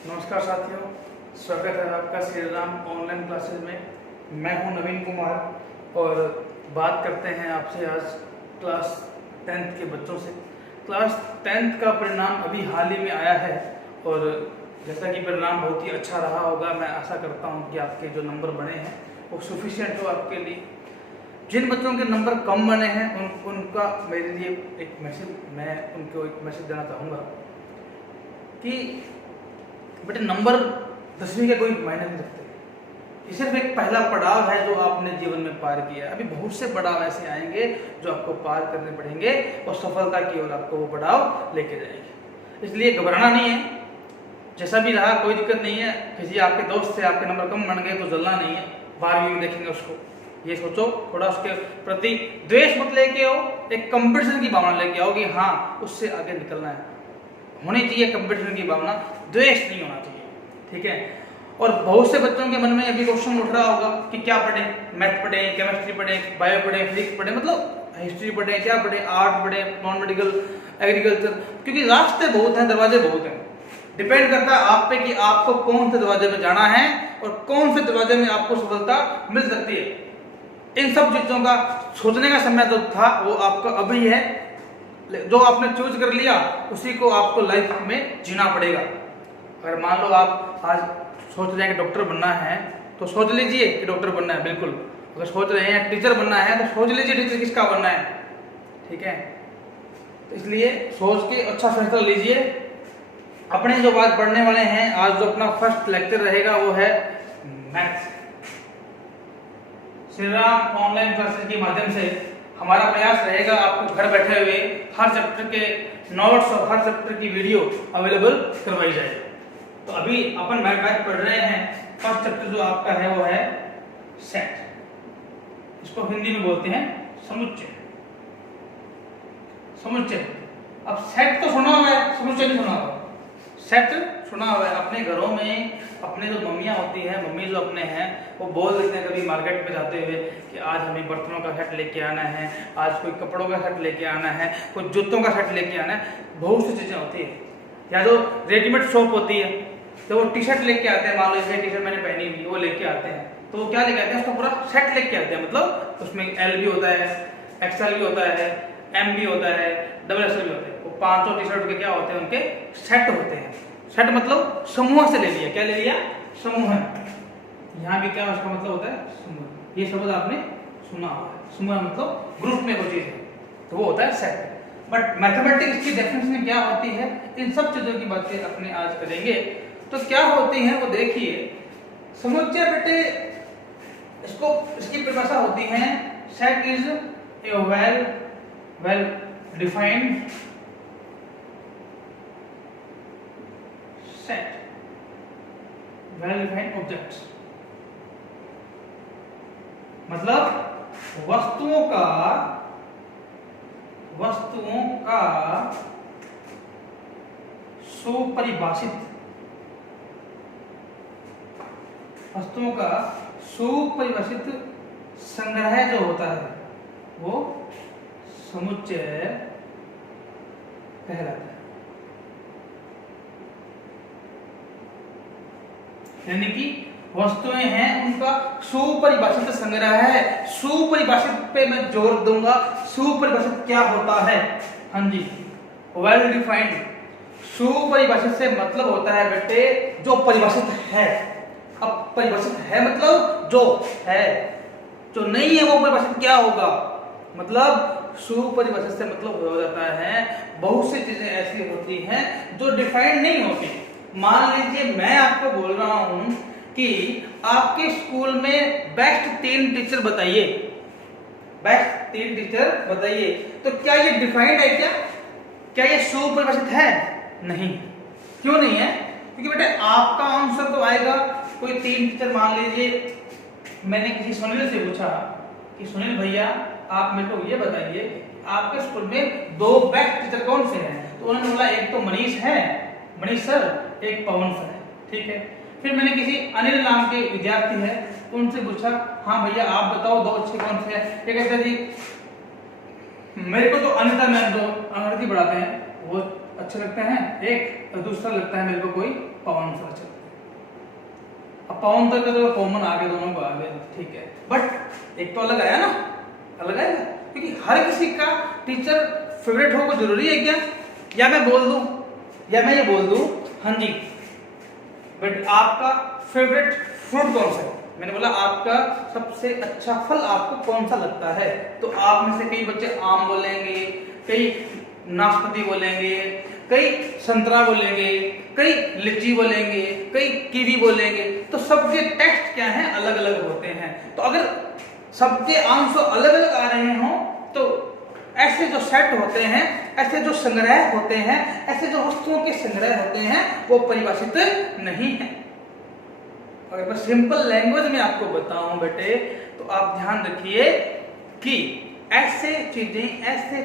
नमस्कार साथियों, स्वागत है आपका श्री राम ऑनलाइन क्लासेस में। मैं हूं नवीन कुमार और बात करते हैं आपसे आज क्लास 10th के बच्चों से। क्लास 10th का परिणाम अभी हाल ही में आया है और जैसा कि परिणाम बहुत ही अच्छा रहा होगा, मैं आशा करता हूं कि आपके जो नंबर बने हैं वो सफिशिएंट हो आपके लिए। जिन बच्चों के नंबर कम बने हैं उनका मेरे लिए एक मैसेज, मैं उनको एक मैसेज देना चाहूँगा कि बेटे नंबर 10वीं के कोई मायने नहीं रखते। ये सिर्फ एक पहला पड़ाव है जो आपने जीवन में पार किया है। अभी बहुत से पड़ाव ऐसे आएंगे जो आपको पार करने पड़ेंगे और सफलता की ओर आपको वो पड़ाव लेके जाएंगे। इसलिए घबराना नहीं है, जैसा भी रहा कोई दिक्कत नहीं है। किसी आपके दोस्त से आपके नंबर कम बन गए तो जलना नहीं है, 12वीं में देखेंगे उसको। ये सोचो, थोड़ा उसके प्रति द्वेष मत लेके आओ, एक कंपटीशन की भावना लेके आओ कि हाँ उससे आगे निकलना है। होनी चाहिए कंपटीशन की भावना, द्वेष नहीं होना चाहिए, ठीक है। और बहुत से बच्चों के मन में अभी क्वेश्चन उठ रहा होगा कि क्या पढ़े, मैथ पढ़े, केमिस्ट्री पढ़े, बायो पढ़े, फिजिक्स पढ़े, मतलब हिस्ट्री पढ़े, क्या पढ़े, आर्ट पढ़े, नॉन मेडिकल, एग्रीकल्चर, क्योंकि रास्ते बहुत हैं, दरवाजे बहुत हैं। डिपेंड करता है आप पे कि आपको कौन से दरवाजे में जाना है और कौन से दरवाजे में आपको सफलता मिल सकती है। इन सब चीजों का सोचने का समय जो था वो आपका अभी है। जो आपने चूज कर लिया उसी को आपको लाइफ में जीना पड़ेगा। अगर मान लो आप आज सोच रहे हैं कि डॉक्टर बनना है तो सोच लीजिए कि डॉक्टर बनना है, बिल्कुल। अगर सोच रहे हैं टीचर बनना है तो सोच लीजिए टीचर किसका बनना है, ठीक है। तो इसलिए सोच के अच्छा फैसला लीजिए। अपने जो बात पढ़ने वाले हैं, आज जो अपना फर्स्ट लेक्चर रहेगा वो है maths. Shri Ram online classes के माध्यम से हमारा प्रयास रहेगा आपको घर बैठे हुए हर चैप्टर के नोट्स और हर चैप्टर की वीडियो अवेलेबल करवाई जाए। तो अभी अपन मैथ पढ़ रहे हैं। फर्स्ट चैप्टर जो आपका है वो है सेट, इसको हिंदी में बोलते हैं समुच्चय। समुच्चय, अब सेट तो सुना हुआ है, समुच्चय नहीं सुना हुआ। सेट सुना हुआ है। अपने घरों में अपने जो मम्मियाँ होती हैं, मम्मी जो अपने हैं, वो बोल देते हैं कभी मार्केट में जाते हुए कि आज हमें बर्तनों का सेट लेके आना है, आज कोई कपड़ों का सेट लेके आना है, कोई जूतों का सेट लेके आना है। बहुत सी चीज़ें होती है। या जो रेडीमेड शॉप होती है तो वो टी शर्ट लेके आते हैं, मान लो ये टी शर्ट मैंने पहनी हुई वो लेके आते हैं, तो वो क्या लेके आते हैं, उसका पूरा सेट लेके आते हैं। मतलब उसमें एल भी होता है, एक्सएल भी होता है, एम भी होता है, डबल एक्सएल भी होता है। वो 500 टी शर्ट के क्या होते हैं, उनके सेट होते हैं। सेट मतलब समूह से ले लिया, क्या ले लिया, समूह। यहाँ भी क्या उसका मतलब होता है, समूह। ये शब्द आपने सुना होगा, समूह मतलब ग्रुप में कोई चीज है, तो वो होता है सेट। बट मैथमेटिक्स की डेफिनेशन क्या होती है, इन सब चीजों की बातें अपने आज करेंगे। तो क्या होती है वो देखिए। समुच्चय बेटे, इसकी परिभाषा होती है, set is a well defined set, well defined objects। मतलब वस्तुओं का सुपरिभाषित संग्रह जो होता है वो समुच्चय कहलाता है। यानी कि वस्तुएं हैं, उनका सुपरिभाषित संग्रह है। सुपरिभाषित पे मैं जोर दूंगा। सुपरिभाषित क्या होता है, हाँ जी, वेल डिफाइंड। सुपरिभाषित से मतलब होता है बेटे जो परिभाषित है। अब परिभाषित है मतलब जो है, जो नहीं है वो परिभाषित क्या होगा, मतलब सुपरिभाषित से मतलब हो जाता है बहुत सी चीजें ऐसी होती हैं जो डिफाइंड नहीं होती। मान लीजिए मैं आपको बोल रहा हूं कि आपके स्कूल में बेस्ट 3 टीचर बताइए, बेस्ट 3 टीचर बताइए, तो क्या ये डिफाइंड है, क्या ये सुपरिभाषित है? नहीं। क्यों नहीं है? क्योंकि बेटे आपका आंसर तो आएगा कोई 3 टीचर। मान लीजिए मैंने किसी सुनील से पूछा कि सुनील भैया आप मेरे को ये बताइए आपके स्कूल में 2 बेस्ट टीचर कौन से हैं, तो उन्होंने बोला एक तो मनीष है, मनीष सर, एक पवन सर है, ठीक है। फिर मैंने किसी अनिल नाम के विद्यार्थी है उनसे पूछा, हाँ भैया आप बताओ 2 अच्छे कौन से हैं। ये कहते जी मेरे को तो अनिता मैम जो अंग्रेजी पढ़ाते हैं वो अच्छे लगते हैं, एक दूसरा लगता है मेरे को कोई 52 साल चलते हैं। अब 52 तक का तो कॉमन आ गया, दोनों को आ गया, ठीक है, बट एक तो अलग आया ना, अलग आएगा, क्योंकि हर किसी का टीचर फेवरेट हो, को जरूरी है क्या? या मैं बोल दूं, या मैं ये बोल दूं, हाँ जी बट आपका फेवरेट फ्रूट कौन सा है? मैंने बोला आपका सबसे अच्छा फल आपको कौन सा लगता है? तो आप में से कई बच्चे आम बोलेंगे, कई नाशपाती बोलेंगे, कई संतरा बोलेंगे, कई लीची बोलेंगे, कई कीवी बोलेंगे। तो सबके टेस्ट क्या हैं? अलग अलग होते हैं। तो अगर सबके आंसर अलग अलग आ रहे हों तो ऐसे जो सेट होते हैं, ऐसे जो संग्रह होते हैं, ऐसे जो वस्तुओं के संग्रह होते हैं वो परिभाषित नहीं है। अगर मैं सिंपल लैंग्वेज में आपको बताऊं बेटे, तो आप ध्यान रखिए कि ऐसे चीजें, ऐसे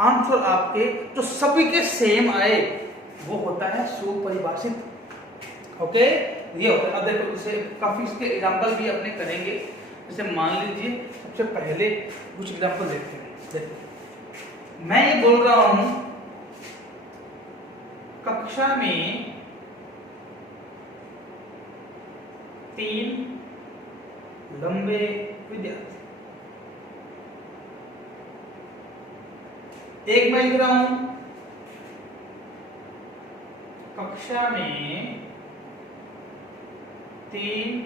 आंसर आपके जो सभी के सेम आए, वो होता है सुपरिभाषित। ओके, ये होता है। अब देखो, इसे काफी इसके एग्जांपल भी अपने करेंगे। जैसे मान लीजिए सबसे पहले कुछ एग्जांपल देखते हैं। देखो, मैं ये बोल रहा हूं कक्षा में 3 लंबे विद्यार्थी, एक मैं लिख रहा हूं कक्षा में 3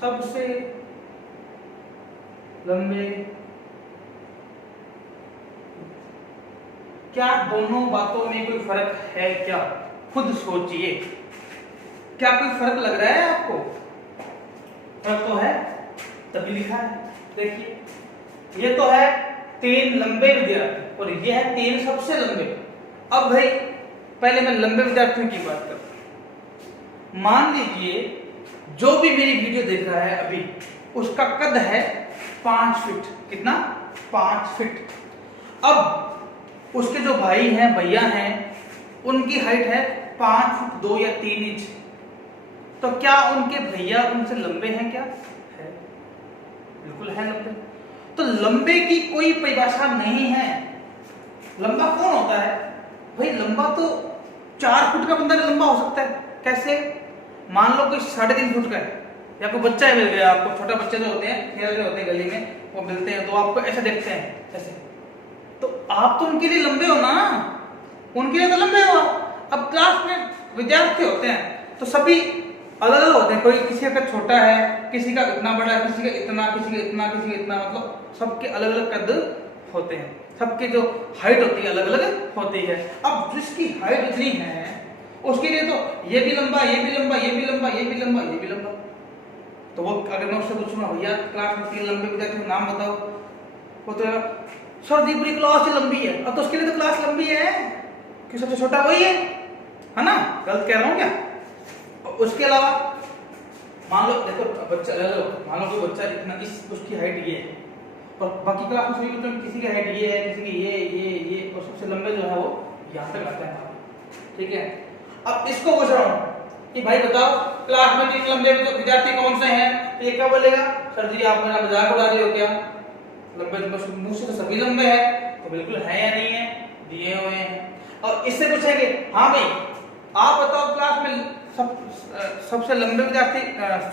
सबसे लंबे। क्या दोनों बातों में कोई फर्क है क्या? खुद सोचिए, क्या कोई फर्क लग रहा है आपको? फर्क तो है, तभी लिखा है। देखिए, ये तो है 3 लंबे विद्यार्थी और ये है 3 सबसे लंबे। अब भाई पहले मैं लंबे विद्यार्थियों की बात करता हूं। मान लीजिए जो भी मेरी वीडियो देख रहा है अभी, उसका कद है 5 फीट। कितना? 5 फीट। अब उसके जो भाई हैं, भैया हैं, उनकी हाइट है 5 फुट 2 या 3 इंच। तो क्या उनके भैया उनसे लंबे हैं? क्या है? बिल्कुल है लंबे। तो लंबे की कोई परिभाषा नहीं है। लंबा कौन होता है भाई? लंबा तो 4 फुट का बंदा लंबा हो सकता है। कैसे? मान लो कोई 3.5 फुट का है, या कोई बच्चा मिल गया आपको, छोटा बच्चे जो होते हैं, खेल रहे होते हैं गली में, वो मिलते हैं तो आपको ऐसे देखते हैं, ऐसे, तो आप तो उनके लिए लंबे हो ना, उनके लिए तो लंबे हो। अब क्लास में विद्यार्थी होते हैं तो सभी अलग अलग होते हैं। कोई किसी का छोटा है, किसी का इतना बड़ा है, किसी का इतना, किसी का इतना, किसी का इतना, मतलब सबके अलग अलग कद होते हैं। सबके जो हाइट होती है अलग अलग होती है। अब जिसकी हाइट इतनी है उसके लिए तो ये भी लंबा, ये भी लंबा, ये भी लंबा, ये भी लंबा, ये भी लंबा। तो वो अगर मैं उससे पूछूंगा भैया क्लास में 3 लंबे विद्यार्थी नाम बताओ, वो तो सर दी पूरी क्लास ही लंबी है। अब तो उसके लिए तो क्लास लंबी है कि सबसे छोटा वही है ना? गलत कह रहा हूं क्या? उसके अलावा मान लो, देखो बच्चा, मान लो कोई बच्चा इतना, इस उसकी हाइट ये है और बाकी क्लास में सभी बच्चों की किसी की हाइट ये है, किसी की ये और सबसे लंबे जो है वो यहाँ तक आते हैं। ठीक है, अब इसको पूछ रहा हूँ कि भाई बताओ क्लास में 3 लंबे विद्यार्थी कौन से हैं? तो ये क्या बोलेगा? सर जी आप मेरा मजाक उड़ा रहे हो क्या? लंबे तो मुंह से तो सभी लंबे हैं। तो बिल्कुल है या नहीं है? दिए हुए हैं। और इससे पूछेंगे हाँ भाई आप बताओ क्लास में सबसे लंबे विद्यार्थी,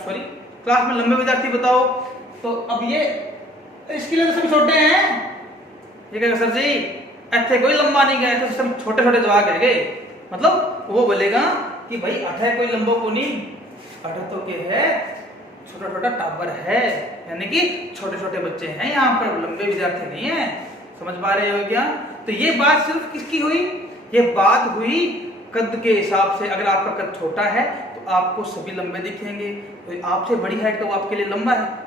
सॉरी क्लास में लंबे विद्यार्थी बताओ। तो अब ये इसके लिए तो सभी छोटे हैं। ये कहेगा सर जी ऐसे कोई लंबा नहीं गया, तो सब छोटे छोटे जवाब है गए। मतलब वो बोलेगा कि भाई अठे कोई लंबो को नहीं, अठे तो के है छोटा छोटा टाबर है, यानी कि छोटे छोटे बच्चे हैं यहाँ पर, लंबे विद्यार्थी नहीं है। समझ पा रहे हो क्या? तो ये बात सिर्फ किसकी हुई? ये बात हुई कद के हिसाब से। अगर आपका कद छोटा है तो आपको सभी लंबे दिखेंगे, तो आपसे बड़ी हाइट का वो आपके लिए लंबा है।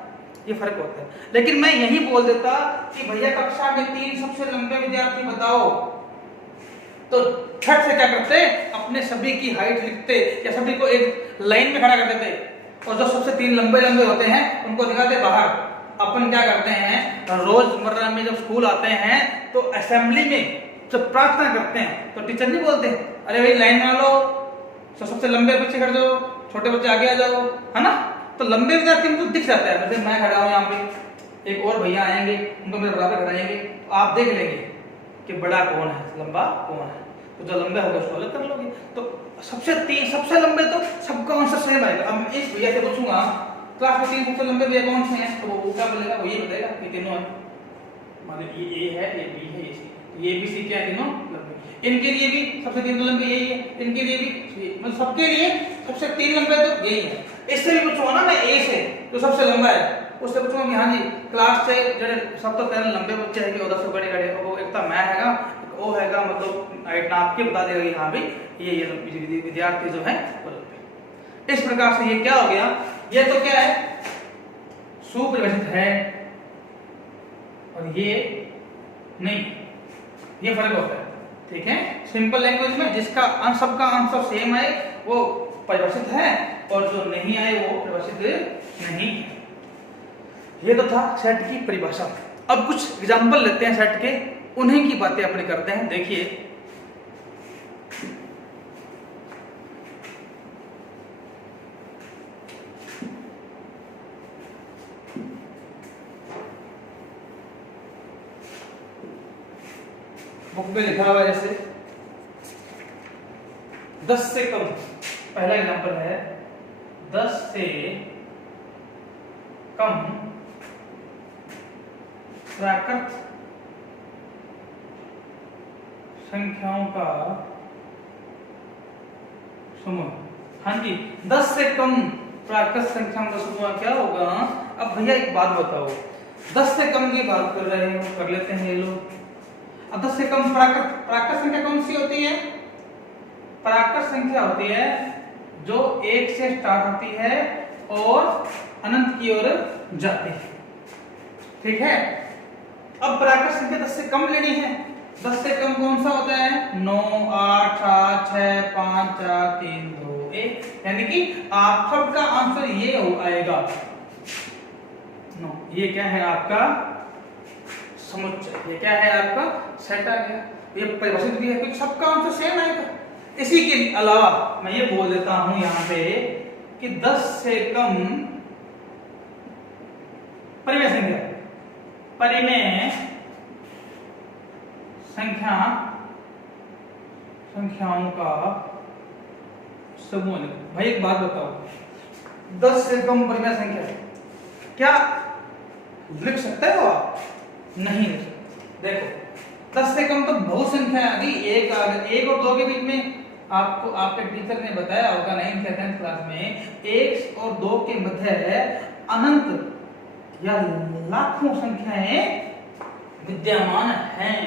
ये फर्क होता है। लेकिन मैं यही बोल देता कि भैया कक्षा में 3 सबसे लंबे विद्यार्थी बताओ, तो छठ से क्या करते? अपने सभी की हाइट लिखते या सभी को एक लाइन में खड़ा कर देते और जो सबसे 3 लंबे लंबे होते हैं उनको दिखाते बाहर। अपन क्या करते हैं रोजमर्रा में जब स्कूल आते हैं तो असेंबली में जब प्रार्थना करते हैं तो टीचर नहीं बोलते अरे भाई लाइन बना लो, तो सबसे लंबे बच्चे खड़े जाओ, छोटे बच्चे आगे आ जाओ, है ना? तो लंबे विद्यार्थी उनको दिख जाता है। जैसे मैं खड़ा हूँ यहाँ पे, एक और भैया आएंगे उनको मेरे बराबर खड़ाएंगे, तो आप देख लेंगे कि बड़ा कौन है, लंबा कौन है। तो जो लंबे होगा उसको अलग कर लोगे। तो सबसे लंबे तो सबका आंसर सेम आएगा। अब मैं इस भैया से पूछूंगा क्लास में 3 सबसे लंबे भैया कौन से हैं, तो वो क्या बोलेगा, वो ये बताएगा ये तीनों है, मान लो ये ए है, ये बी है, ये सी, ये बी सी क्या है, तीनों लंबे। इनके लिए भी सबसे 3 लंबे यही है, इनके लिए भी, मतलब सबके लिए सबसे 3 लंबे तो यही है। इससे भी पूछूंगा ना मैं ए से जो सबसे लंबा है, उससे पूछूंगा कि हाँ जी क्लास से जो सब तो पहले लंबे बच्चे है कि उधर से बड़े बड़े, वो एक तो मैं हैगा, वो हैगा, मतलब हाइट नाप के बता देगा कि हाँ भाई ये विद्यार्थी जो है वो लंबे। इस प्रकार से ये क्या हो गया, ये तो क्या है, सुपरिभाषित है, और ये नहीं, ये फर्क होता है। ठीक है, सिंपल लैंग्वेज में जिसका सबका आंसर सेम आए वो परिभाषित है, और जो नहीं आए वो परिभाषित नहीं है। ये तो था सेट की परिभाषा। अब कुछ एग्जांपल लेते हैं सेट के, उन्हीं की बातें अपने करते हैं। देखिए बुक में लिखा हुआ है जैसे 10 से कम, पहला एग्जांपल है 10 से कम प्राकृत संख्याओं का समूह। हाँ जी, 10 से कम प्राकृत संख्याओं का समूह क्या होगा। अब भैया एक बात बताओ, 10 से कम की बात कर रहे हैं, कर लेते हैं ये लोग। अब 10 से कम प्राकृत संख्या कौन सी होती है, प्राकृत संख्या होती है जो 1 से स्टार्ट होती है और अनंत की ओर जाती है। ठीक है, अब प्राकृत संख्या 10 से कम लेनी है। 10 से कम कौन सा होता है, 9, 8, 7, 6, 5, 4, 3, 2, 1, यानी कि आप सबका आंसर ये आएगा 9। ये क्या है आपका समुच्चय, ये क्या है आपका सेट आ गया। ये परिभाषित भी है क्योंकि सबका आंसर सेम आएगा। इसी के अलावा मैं ये बोल देता हूं यहां पे कि 10 से कम परिमेय संख्याओं का समूह। भाई एक बात बताओ, 10 से कम परिमेय संख्या क्या लिख सकते हो आप, नहीं लिख सकते। देखो 10 से कम तो बहुत संख्या आ गई, एक और 2 के बीच में आपको आपके टीचर ने बताया होगा 9th या 10th क्लास में, 1 और 2 के मध्य अनंत या लाखों संख्याएं विद्यमान हैं,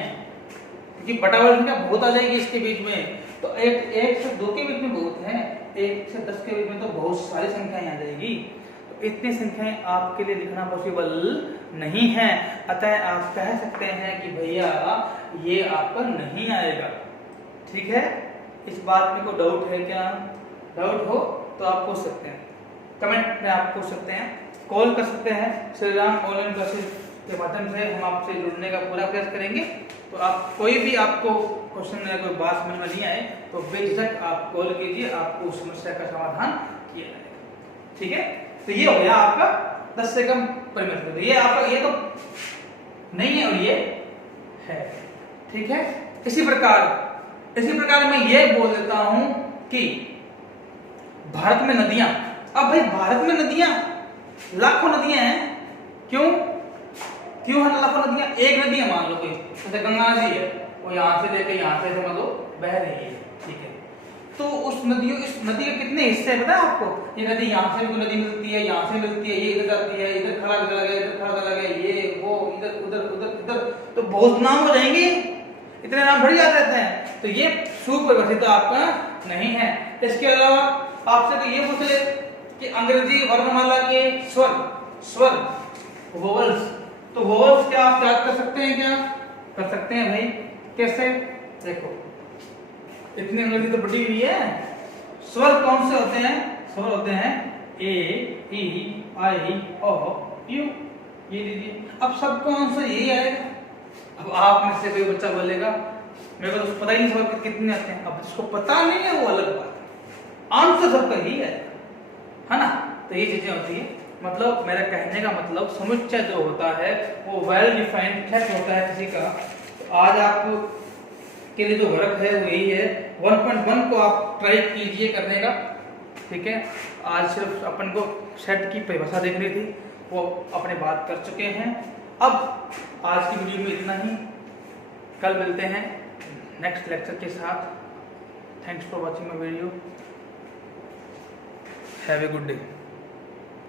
क्योंकि बटावल संख्या बहुत आ जाएगी इसके बीच में। तो 1 से 2 के बीच में बहुत है, 1 से 10 के बीच में तो बहुत सारी संख्याएं आ जाएगी। तो इतनी संख्याएं आपके लिए लिखना पॉसिबल नहीं है, अतः आप कह सकते हैं कि भैया ये आपका नहीं आएगा। ठीक है, इस बात में कोई डाउट है क्या, डाउट हो तो आप पूछ सकते हैं, कमेंट में आप पूछ सकते हैं, कॉल कर सकते हैं। श्री राम ऑनलाइन क्लासेस के माध्यम से हम आपसे जुड़ने का पूरा प्रयास करेंगे। तो आप कोई भी आपको क्वेश्चन या कोई बात समझ में नहीं आए तो बेझिझक आप कॉल कीजिए, आपको उस समस्या का समाधान किया जाएगा। ठीक है, तो ये हो गया आपका 10 से कम परिमेय। ये आपका ये तो नहीं है और ये है। ठीक है, इसी प्रकार मैं ये बोल देता हूं कि भारत में नदियां, अब भाई भारत में नदियां लाखों नदियां हैं, क्यों है लाखों नदियां। एक नदी है मान लो कोई, जैसे गंगा नदी है, वो यहां से लेके यहां से समझ लो बह रही है। ठीक है, तो इस नदी के कितने हिस्से हैं पता है आपको। ये नदी यहाँ से भी नदी मिलती है, यहाँ से मिलती है, ये इधर जाती है, इधर खड़ा चला गया, इधर खड़ा चला गया, ये वो इधर उधर उधर इधर, तो बहुत नाम हो जाएंगे, इतने नाम थोड़ी याद रहते हैं। तो ये सुपरिभाषित तो आपका नहीं है। इसके अलावा आपसे तो ये पूछ ले कि अंग्रेजी वर्णमाला के स्वर वोवल्स, तो वोवल्स क्या आप याद कर सकते हैं, क्या कर सकते हैं भाई, कैसे, देखो इतनी अंग्रेजी तो पढ़ी हुई है। स्वर कौन से होते हैं, स्वर होते हैं ए, ई, आई, ओ, यू, ये लीजिए। अब सबको आंसर यही आएगा। अब आप में से कोई बच्चा बोलेगा मेरे को तो पता ही नहीं स्वर कितने आते हैं, अब जिसको पता नहीं है वो अलग बात है, आंसर सबका ही है ना। तो ये चीजें होती है, मतलब मेरा कहने का मतलब समुच्चय जो होता है वो वेल डिफाइंड सेट होता है किसी का। तो आज आप के लिए जो वर्क है वो यही है, 1.1 को आप ट्राई कीजिए करने का, ठीक है। आज सिर्फ अपन को सेट की परिभाषा देखनी थी, वो अपने बात कर चुके हैं। अब आज की वीडियो में इतना ही, कल मिलते हैं नेक्स्ट लेक्चर के साथ। Thanks for watching my video, have a good day.